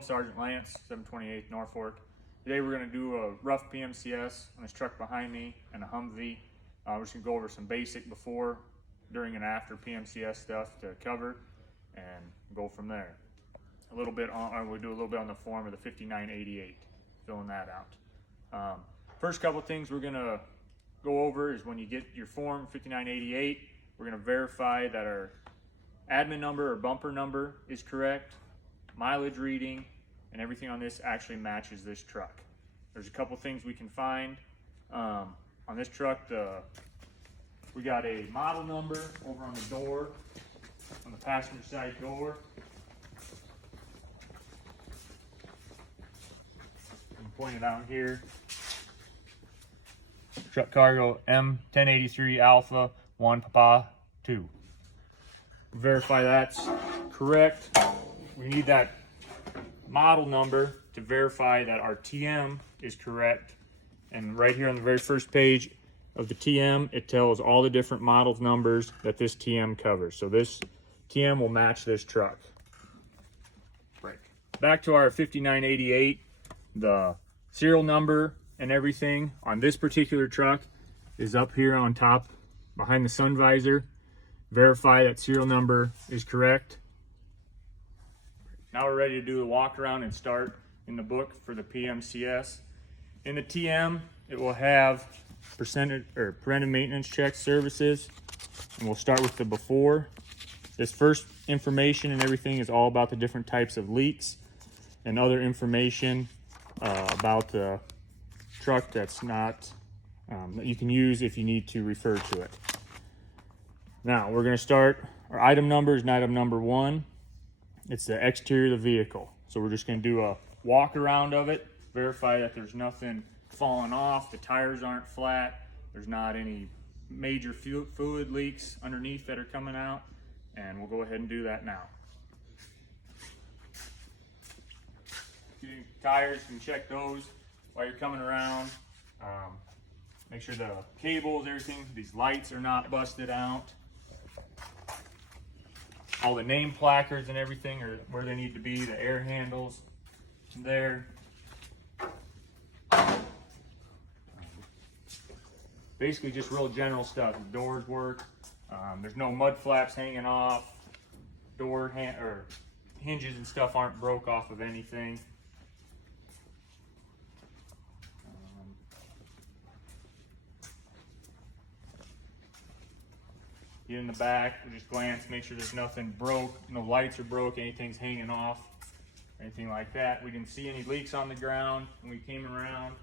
Pump Sergeant Lance, 728 Norfolk. Today we're going to do a rough PMCS on this truck behind me and a Humvee. We're just going to go over some basic before, during, and after PMCS stuff to cover and go from there. We'll do a little bit on the form of the 5988, filling that out. First couple things we're going to go over is when you get your form 5988, we're going to verify that our admin number or bumper number is correct, mileage reading, and everything on this actually matches this truck. There's a couple things we can find. On this truck, we got a model number over on the door, on the passenger side door. I'm pointing it out here. Truck cargo M1083 Alpha 1 Papa 2. Verify that's correct. We need that model number to verify that our TM is correct. And right here on the very first page of the TM, it tells all the different model numbers that this TM covers. So this TM will match this truck. Right. Back to our 5988, the serial number and everything on this particular truck is up here on top behind the sun visor. Verify that serial number is correct. Now we're ready to do the walk around and start in the book for the PMCS. In the TM, it will have preventive maintenance check services, and we'll start with the before. This first information and everything is all about the different types of leaks and other information about the truck that's not that you can use if you need to refer to it. Now we're going to start. Our item number is item number 1. It's the exterior of the vehicle. So we're just going to do a walk around of it, verify that there's nothing falling off, the tires aren't flat, there's not any major fluid leaks underneath that are coming out, and we'll go ahead and do that now. Tires, you can check those while you're coming around. Make sure the cables, everything, these lights are not busted out. All the name placards and everything are where they need to be, the air handles there. Basically just real general stuff. The doors work. There's no mud flaps hanging off. Hinges and stuff aren't broke off of anything. Get in the back, just glance, make sure there's nothing broke, no lights are broke, anything's hanging off, anything like that. We didn't see any leaks on the ground when we came around.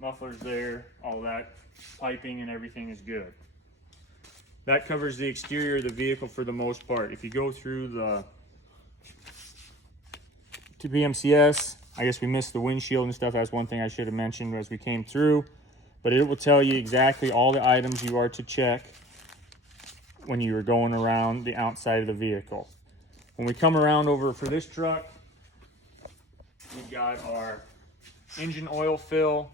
Mufflers there, all that piping and everything is good. That covers the exterior of the vehicle for the most part. If you go through the PMCS, I guess we missed the windshield and stuff. That's one thing I should have mentioned as we came through. But it will tell you exactly all the items you are to check when you are going around the outside of the vehicle. When we come around over for this truck, we've got our engine oil fill,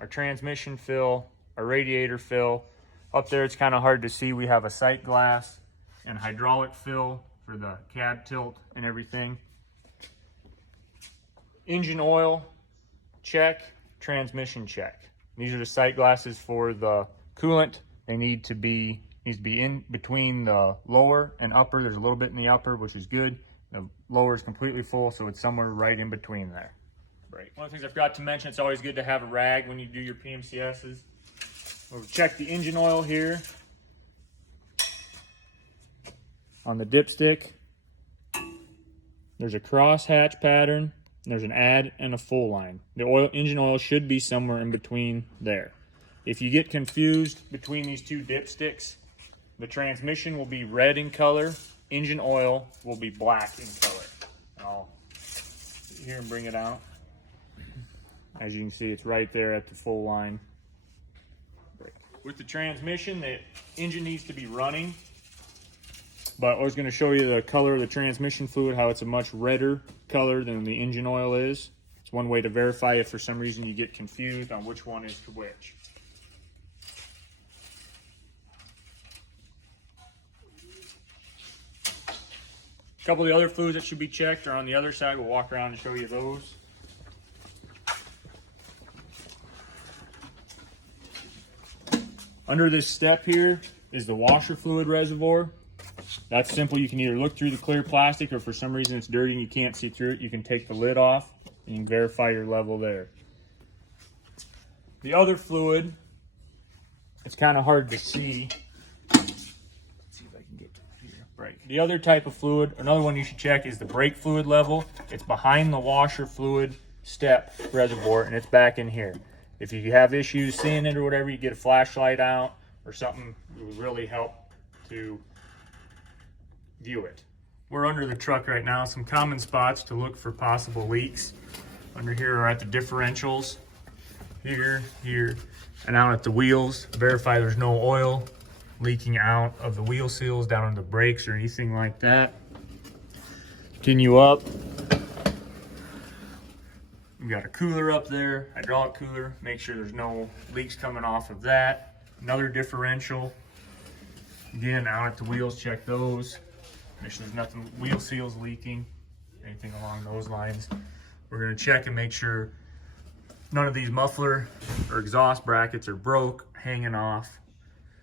our transmission fill, our radiator fill. Up there it's kind of hard to see. We have a sight glass and hydraulic fill for the cab tilt and everything. Engine oil check, transmission check. These are the sight glasses for the coolant. They needs to be in between the lower and upper. There's a little bit in the upper, which is good. The lower is completely full, so it's somewhere right in between there. Right. One of the things I forgot to mention, it's always good to have a rag when you do your PMCSs. We'll check the engine oil here on the dipstick. There's a crosshatch pattern. There's an add and a full line. The engine oil should be somewhere in between there. If you get confused between these two dipsticks, the transmission will be red in color, engine oil will be black in color. I'll sit here and bring it out. As you can see, it's right there at the full line. With the transmission, the engine needs to be running. But I was going to show you the color of the transmission fluid, how it's a much redder color than the engine oil is. It's one way to verify if for some reason you get confused on which one is to which. A couple of the other fluids that should be checked are on the other side. We'll walk around and show you those. Under this step here is the washer fluid reservoir. That's simple. You can either look through the clear plastic, or for some reason it's dirty and you can't see through it, you can take the lid off and you can verify your level there. The other fluid, it's kind of hard to see. Let's see if I can get to it here. Brake. The other type of fluid, another one you should check, is the brake fluid level. It's behind the washer fluid step reservoir and it's back in here. If you have issues seeing it or whatever, you get a flashlight out or something, it would really help to view it. We're under the truck right now. Some common spots to look for possible leaks under here are at the differentials, here, and out at the wheels. Verify there's no oil leaking out of the wheel seals down on the brakes or anything like that. Continue up. We've got a cooler up there, hydraulic cooler. Make sure there's no leaks coming off of that. Another differential. Again, out at the wheels, check those. Make sure there's nothing, wheel seals leaking, anything along those lines. We're gonna check and make sure none of these muffler or exhaust brackets are broke, hanging off,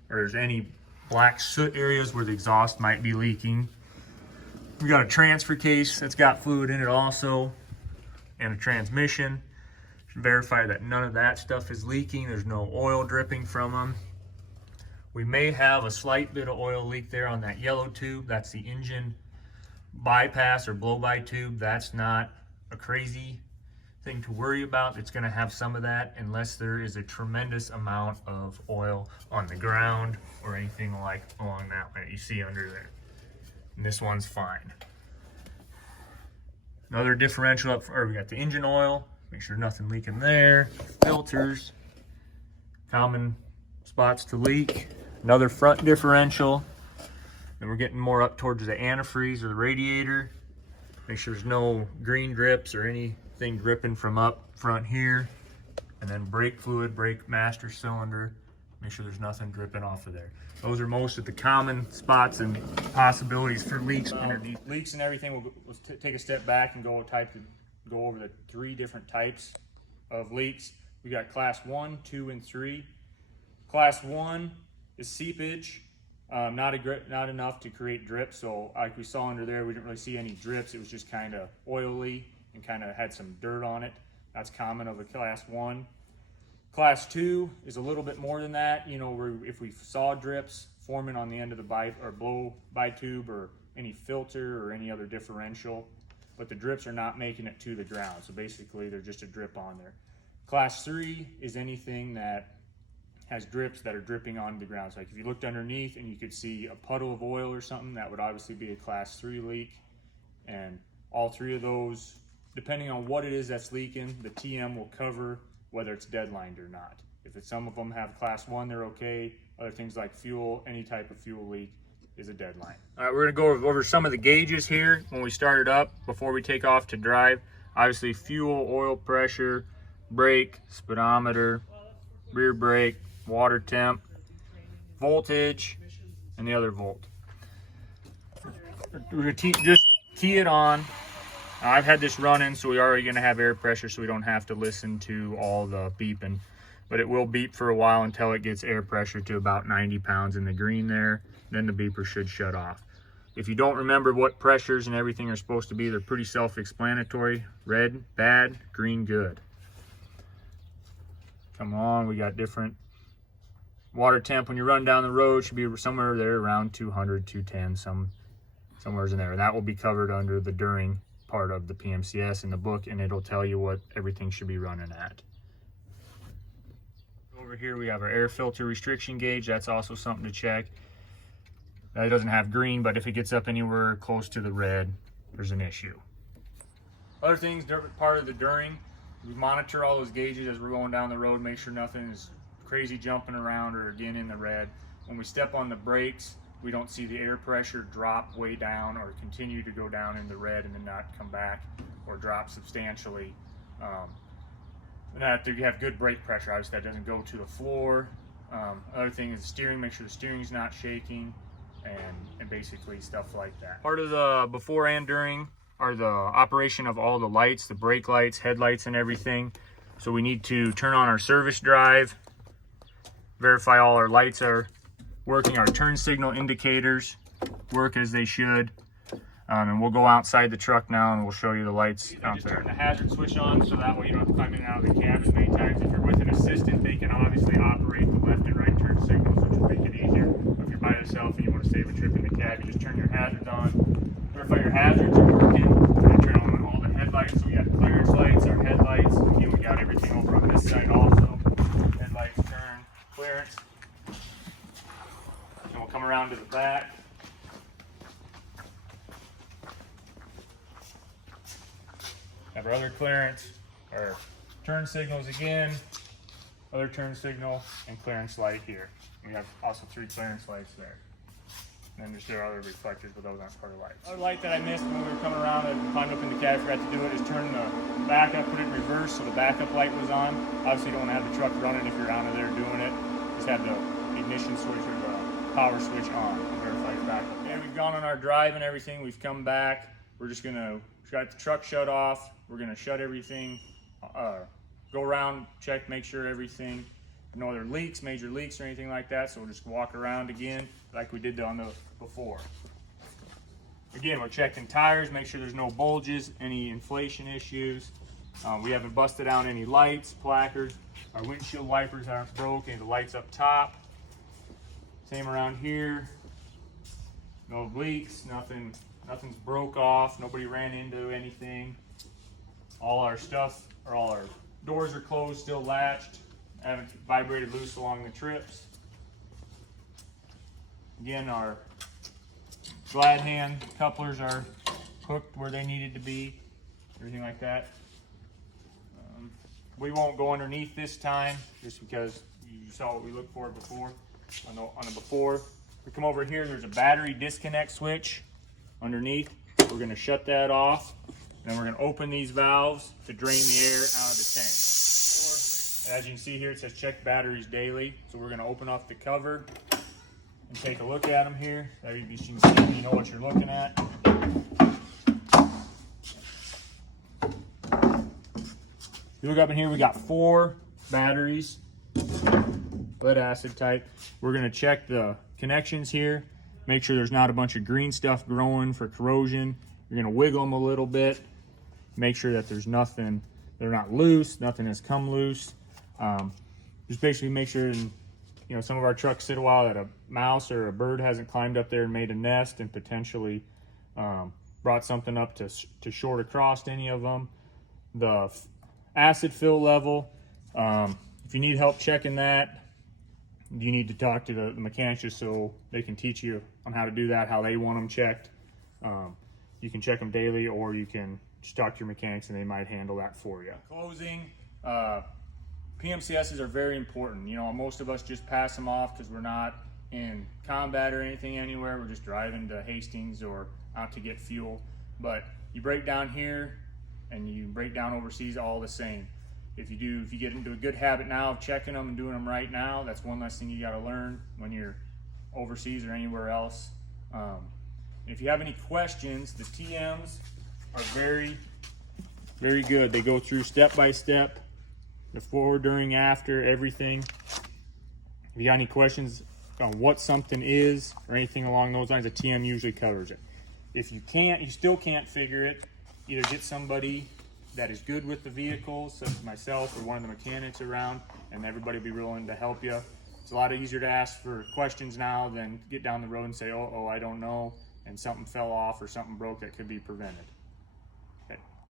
or there's any black soot areas where the exhaust might be leaking. We got a transfer case that's got fluid in it also, and a transmission. Should verify that none of that stuff is leaking. There's no oil dripping from them. We may have a slight bit of oil leak there on that yellow tube. That's the engine bypass or blow-by tube. That's not a crazy thing to worry about. It's gonna have some of that unless there is a tremendous amount of oil on the ground or anything like along that line you see under there. And this one's fine. Another differential up, or we got the engine oil. Make sure nothing leaking there. Filters, common spots to leak. Another front differential. Then we're getting more up towards the antifreeze or the radiator. Make sure there's no green drips or anything dripping from up front here. And then brake fluid, brake master cylinder. Make sure there's nothing dripping off of there. Those are most of the common spots and possibilities for leaks underneath. Leaks and everything, we'll take a step back and go over the 3 different types of leaks. We got class 1, 2, and 3. Class 1 is seepage, not enough to create drips. So like we saw under there, we didn't really see any drips. It was just kind of oily and kind of had some dirt on it. That's common of a class 1. Class 2 is a little bit more than that. You know, where if we saw drips forming on the end of the blow-by tube or any filter or any other differential, but the drips are not making it to the ground. So basically they're just a drip on there. Class 3 is anything that has drips that are dripping on the ground. So like if you looked underneath and you could see a puddle of oil or something, that would obviously be a class 3 leak. And all 3 of those, depending on what it is that's leaking, the TM will cover whether it's deadlined or not. If it's, some of them have class 1, they're okay. Other things like fuel, any type of fuel leak is a deadline. All right, we're gonna go over some of the gauges here when we start it up before we take off to drive. Obviously fuel, oil pressure, brake, speedometer, rear brake, water temp, voltage, and the other volt. We're gonna just key it on. I've had this running, so we're already gonna have air pressure, so we don't have to listen to all the beeping. But it will beep for a while until it gets air pressure to about 90 pounds in the green there. Then the beeper should shut off. If you don't remember what pressures and everything are supposed to be, they're pretty self-explanatory. Red, bad, green, good. Come on, we got different water temp. When you run down the road, should be somewhere there around 200, 210, somewhere in there. And that will be covered under the during part of the PMCS in the book, and it'll tell you what everything should be running at. Over here we have our air filter restriction gauge. That's also something to check. It doesn't have green, but if it gets up anywhere close to the red, there's an issue. Other things, part of the during, we monitor all those gauges as we're going down the road, make sure nothing is crazy jumping around or again in the red. When we step on the brakes, we don't see the air pressure drop way down or continue to go down in the red and then not come back or drop substantially. If you have good brake pressure, obviously that doesn't go to the floor. Other thing is steering, make sure the steering's not shaking. and basically stuff like that. Part of the before and during are the operation of all the lights, the brake lights, headlights, and everything. So we need to turn on our service drive, verify all our lights are working, our turn signal indicators work as they should. And we'll go outside the truck now and we'll show you the lights out there. Turn the hazard switch on so that way you don't have to climb in and out of the cab as many times. If you're with an assistant, they can obviously operate the left and right turn signals, which will make it easier. But if you're by yourself and you want to save a trip in the cab, you just turn your hazards on, verify your hazards are working, and turn on all the headlights. So we got clearance lights, our headlights, and we got everything over on this side also. Headlights, turn, clearance. And we'll come around to the back. Have our other clearance, our turn signals again, other turn signal, and clearance light here. We have also 3 clearance lights there. And then there are other reflectors, but those aren't part of lights. Another light that I missed when we were coming around and climbed up in the cab, forgot to do it, is turn the backup, put it in reverse so the backup light was on. Obviously you don't want to have the truck running if you're out of there doing it. Just have the ignition switch or the power switch on to verify your backup. And we've gone on our drive and everything, we've come back. We're just gonna, got the truck shut off. We're gonna shut everything, go around, check, make sure everything, no other leaks, major leaks or anything like that. So we'll just walk around again like we did on the before. Again, we're checking tires, make sure there's no bulges, any inflation issues. We haven't busted out any lights, placards. Our windshield wipers aren't broken, the lights up top. Same around here. No leaks, nothing's broke off, nobody ran into anything. All our stuff, or all our doors are closed, still latched, haven't vibrated loose along the trips. Again, our glad hand couplers are hooked where they needed to be, everything like that. We won't go underneath this time, just because you saw what we looked for before. On the before, we come over here, there's a battery disconnect switch underneath. We're going to shut that off, and then we're going to open these valves to drain the air out of the tank. As you can see here, it says check batteries daily. So we're going to open off the cover and take a look at them here. That you can see, you know what you're looking at. You look up in here, we got 4 batteries, lead acid type. We're going to check the connections here. Make sure there's not a bunch of green stuff growing for corrosion. You're gonna wiggle them a little bit. Make sure that there's nothing, they're not loose, nothing has come loose. Just basically make sure, some of our trucks sit a while that a mouse or a bird hasn't climbed up there and made a nest and potentially brought something up to short across any of them. The acid fill level, if you need help checking that, you need to talk to the mechanics just so they can teach you on how to do that, how they want them checked. You can check them daily, or you can just talk to your mechanics and they might handle that for you. Closing, PMCSs are very important. Most of us just pass them off because we're not in combat or anything anywhere. We're just driving to Hastings or out to get fuel. But you break down here and you break down overseas, all the same. If you get into a good habit now of checking them and doing them right now, that's one less thing you got to learn when you're overseas or anywhere else. If you have any questions, the TMs are very, very good. They go through step by step, before, during, after, everything. If you got any questions on what something is or anything along those lines, a TM usually covers it. If you still can't figure it, either get somebody that is good with the vehicles, such as myself or one of the mechanics around, and everybody will be willing to help you. It's a lot easier to ask for questions now than get down the road and say, oh, I don't know, and something fell off or something broke that could be prevented.